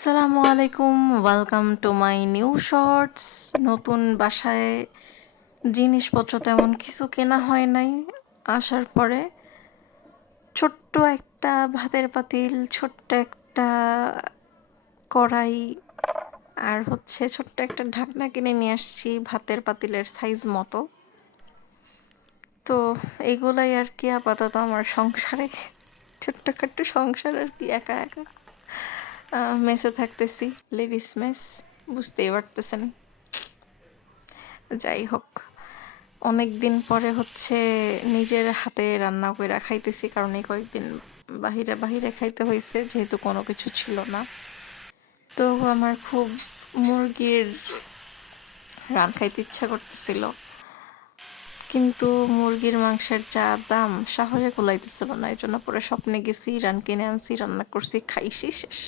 আসসালামু আলাইকুম, welcome to my new shorts. নতুন বাসায় জিনিসপত্র তেমন কিছু কেনা হয় নাই। আসার পরে ছোট্ট একটা ভাতের পাতিল, ছোট্ট একটা কড়াই আর ছোট্ট একটা ঢাকনা কিনে নিয়ে আসছি ভাতের পাতিলের সাইজ মতো। তো এগুলাই আর কি আপাতত আমার সংসারে, ছোট্টখাট্ট সংসার আর কি। একা একা মেসে থাকতেছি, লেডিস মেস, বুঝতেই পারতেছেন। যাই হোক, অনেক দিন পরে নিজের হাতে রান্না করে খাইতেছি, কারণ এই কয়েকদিন বাহিরে বাহিরে খাইতে হয়েছে, যেহেতু কোনো কিছু ছিল না। তো আমার খুব মুরগির রান খাইতে ইচ্ছা করতেছিল, কিন্তু মুরগির মাংসের যা দাম সাহসে কুলাইতেছিল না। এই জন্য পরে স্বপ্নে গেছি, রান কিনে আনছি, রান্না করছি, খাইছি, শেষ।